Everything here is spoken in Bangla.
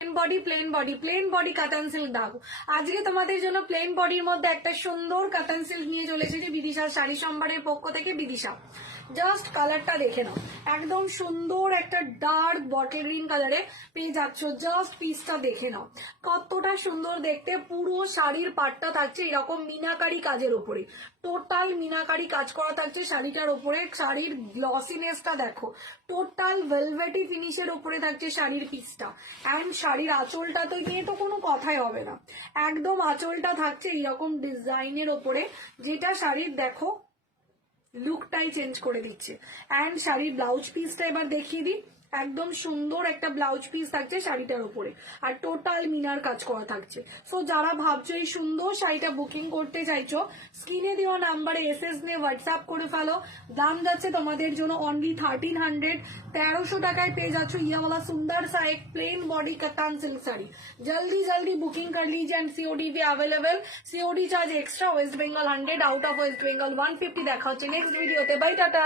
প্লেন বডি কাতান সিল্ক দাও। আজকে তোমাদের জন্য প্লেন বডির মধ্যে একটা সুন্দর কাতান সিল্ক নিয়ে চলে এসেছি বিদিশা শাড়ি সম্ভারের পক্ষ থেকে। বিদিশা, জাস্ট কালারটা দেখে নাও, একদম সুন্দর একটা ডার্ক বটল গ্রিন কালারে পেয়ে যাচ্ছ। জাস্ট পিসটা দেখে নাও, কতটা সুন্দর দেখতে। পুরো শাড়ির পাটটা থাকছে এরকম মিনাকারি কাজের উপরে, টোটাল মিনাকারি কাজ করা থাকছে শাড়িটার উপরে। শাড়ির গ্লসিনেসটা দেখো, টোটাল ভেলভেটি ফিনিশের উপরে থাকছে শাড়ির পিসটা। অ্যান্ড শাড়ির আঁচলটা তো নিয়ে তো কোনো কথাই হবে না, একদম আঁচলটা থাকছে এইরকম ডিজাইনের ওপরে, যেটা শাড়ির দেখো লুকটাই চেঞ্জ করে দিচ্ছে। অ্যান্ড শাড়ির ব্লাউজ পিসটা এবার দেখিয়ে দিই, একদম সুন্দর একটা ব্লাউজ পিস থাকছে শাড়িটার উপরে, আর টোটাল মিনার কাজ করা থাকছে। সো যারা ভাবছো এই সুন্দর শাড়িটা বুকিং করতে চাইছো, স্ক্রিনে দেওয়া নাম্বারে এসএস নিয়ে হোয়াটসঅ্যাপ করে ফেলো। দাম যাচ্ছে তোমাদের জন্য অনলি 1300, 1300 টাকায় পেয়ে যাচ্ছ ইয়াওয়ালা सुंदर सा एक plain body Katan silk sari. जल्दी जल्दी बुकिंग कर लीजिए एंड सीओडी भी available. COD charge extra, West Bengal 100, out of West Bengal 150। দেখা হচ্ছে নেক্সট ভিডিওতে। Bye, tata.